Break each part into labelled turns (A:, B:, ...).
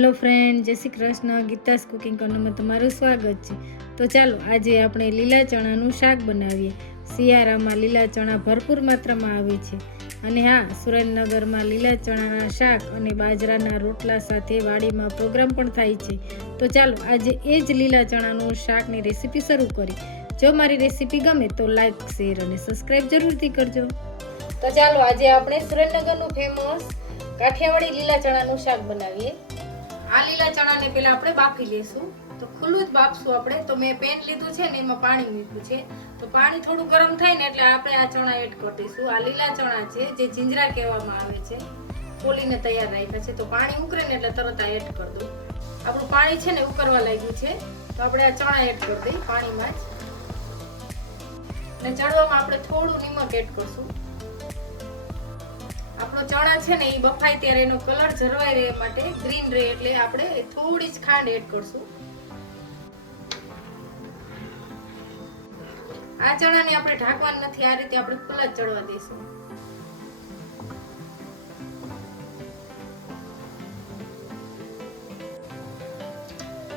A: Hello friend, Jai Shri Krishna, Geeta's cooking કોર્નરમાં તમારું સ્વાગત છે. તો ચાલો, આજે આપણે લીલા ચણાનું શાક બનાવીએ. શિયાળામાં લીલા ચણા ભરપૂર માત્રામાં આવે છે. અને હા, સુરેન્દ્રનગરમાં લીલા ચણાના શાક અને બાજરાના રોટલા સાથે વાડીમાં પ્રોગ્રામ પણ થાય છે. તો ચાલો, આજે એ જ લીલા ચણાનું શાકની રેસીપી શરૂ કરી. જો મારી રેસીપી ગમે તો લાઈક, શેર અને સબસ્ક્રાઈબ જરૂરથી કરજો. તો ચાલો, આજે આપણે સુરેન્દ્રનગરનું ફેમસ કાઠિયાવાડી લીલા ચણાનું શાક બનાવીએ. આ લીલા ચણાને પહેલા આપણે બાફી લેશું. તો ખુલ્લું જ બાફશું આપણે. તો મેં પેન લીધું છે ને એમાં પાણી મૂક્યું છે. તો પાણી થોડું ગરમ થાય ને એટલે આપણે આ ચણા એડ કરી દઈશું. આ લીલા ચણા છે, જે જીંજરા કહેવામાં આવે છે. ફોલીને તૈયાર રાખ્યા છે. તો પાણી ઉકળે ને એટલે તરત આ એડ કરી દઉં. આપણું પાણી છે ને ઉકળવા લાગ્યું છે. તો આપણે આ ચણા એડ કરી દઈએ પાણીમાં જ. ને ચડવામાં આપણે થોડું નિમક એડ કરશું. આપણો ચણા છે ને એ બફાય ત્યારે એનો કલર જળવાઈ રહે માટે ગ્રીન રહે એટલે આપણે થોડી જ ખાંડ એડ કરશું. આ ચણાને આપણે ઢાંકવાનું નથી, આ રીતે આપણે ખુલ્લા જ ચડવા દઈશું.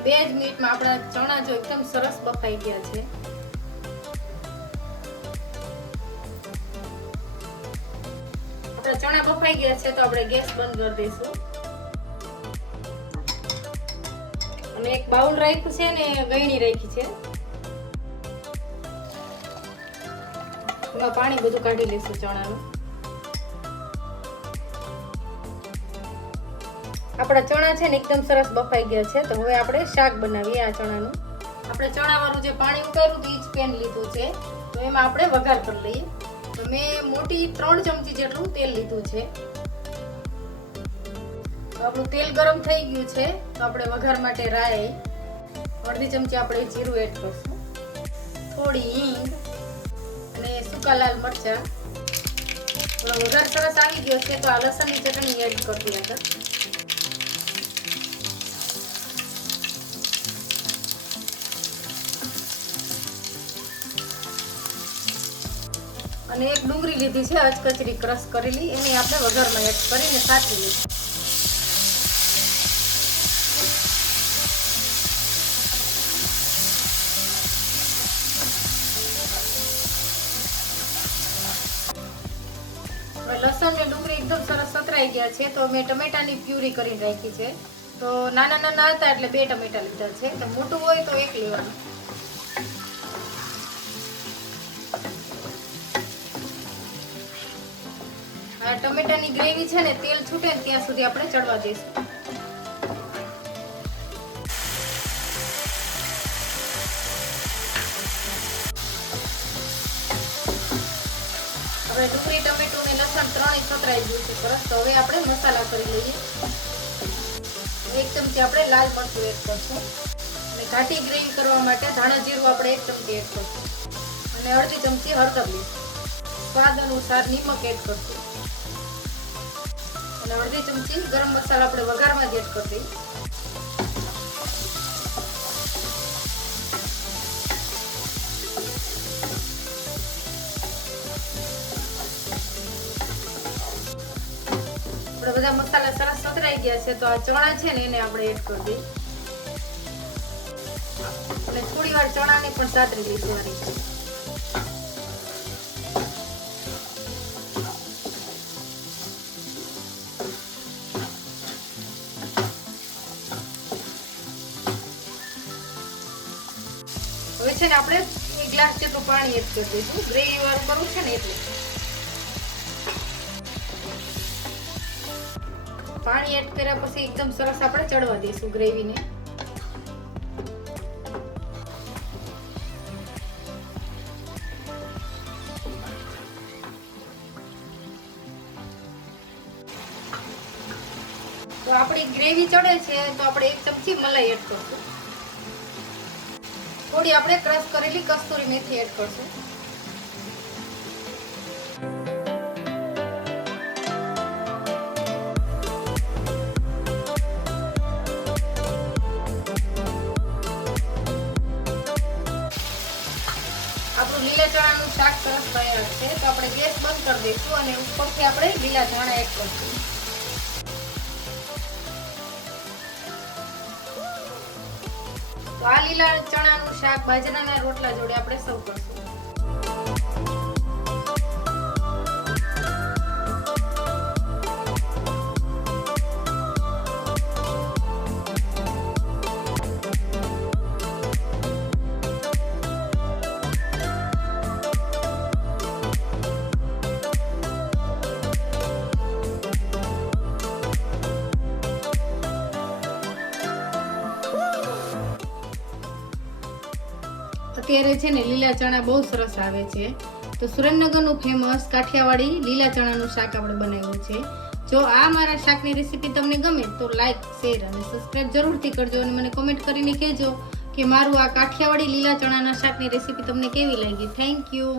A: બે જ મિનિટમાં આપણા ચણા જો એકદમ સરસ બફાઈ ગયા છે. ચણા બફાઈ ગયા છે, તો આપણે ગેસ બંધ કરી દઈશું. અને એક બાઉલ રાખ્યું છે ને ગયણી રાખી છે. એમાં પાણી બધું કાઢી લઈશું ચણાનું. આપણા ચણા છે ને, એકદમ સરસ બફાઈ ગયા છે, તો હવે આપણે શાક બનાવીએ આ ચણાનું. આપણે ચણાવાળું જે પાણી ઉકાળ્યું હતું, એ જ પેન લીધું છે. તો એમાં આપણે વઘાર કરી લઈએ. મેં મોટી ત્રણ ચમચી જેટલું તેલ લીધું છે. આપણું તેલ ગરમ થઈ ગયું છે, તો આપણે વઘાર માટે રાઈ, અડધી ચમચી આપણે જીરું એડ કરશું. થોડી હિંગ અને સૂકા લાલ મરચા. વઘાર સરસ આવી ગયો છે, તો આ લસણની ચટણી એડ કરતી આગળ અને એક ડુંગળી લીધી છે અચકચરી ક્રશ કરેલી. એને આપણે વઘારમાં એડ કરીને સાચવી લઈશું. લસણ ને ડુંગળી એકદમ સરસ સતરાઈ ગયા છે, તો મેં ટમેટાની પ્યુરી કરીને રાખી છે. તો નાના નાના હતા એટલે બે ટમેટા લીધા છે મોટું હોય તો એક લેવાનું. ટમેટાની ગ્રેવી છે ને, તેલ છૂટે ત્યાં સુધી આપણે ચડવા દઈશું હવે ડુંગળી ટમેટું ને લસણ ત્રણેય છતરાઈ ગયું છે સરસ તો હવે આપણે મસાલા કરી લઈએ. એક ચમચી આપણે લાલ મરચું એડ કરશું. અને ઘાટી ગ્રેવી કરવા માટે ધાણા જીરું આપણે એક ચમચી એડ કરશું. અને અડધી ચમચી હળદર લઈશું સ્વાદ અનુસાર નિમક એડ કરશું. અને અડધી ચમચી ગરમ મસાલા આપણે વઘારમાં જ એડ કરી દઈએ. આપણે બધા મસાલા સરસ સતરાઈ ગયા છે, તો આ ચણા છે ને એને આપણે એડ કરી દઈએ. અને થોડી વાર ચણાને પણ સાતરી લઈશું આ છે ને આપણે એક ગ્લાસ જેટલું પાણી એડ કરી દઈશું. ગ્રેવી વાળું કરવું છે ને એટલે. પાણી એડ કર્યા પછી એકદમ સરસ આપણે ચડવા દઈશું ગ્રેવીને. તો આપણી ગ્રેવી ચડે છે, તો આપણે એક ચમચી મલાઈ એડ કરશું. થોડી આપણે ક્રશ કરેલી કસ્તુરી મેથી એડ કરશું. આપણું લીલા ચણાનું શાક સરસ તૈયાર છે. તો આપણે ગેસ બંધ કરી દઈશું અને ઉપરથી આપણે લીલા ચણા એડ કરીશું. લીલા ચણાનું શાક બાજરાના રોટલા જોડે આપણે સૌ કરશું. અત્યારે છે ને લીલા ચણા બહુ સરસ આવે છે. તો સુરેન્દ્રનગરનું ફેમસ કાઠિયાવાડી લીલા ચણાનું શાક આપણે બનાવ્યું છે. જો આ મારા શાકની રેસીપી તમને ગમે તો લાઇક શેર અને સબસ્ક્રાઈબ જરૂરથી કરજો અને મને કોમેન્ટ કરીને કહેજો કે મારું આ કાઠિયાવાડી લીલા ચણાના શાકની રેસીપી તમને કેવી લાગી. Thank you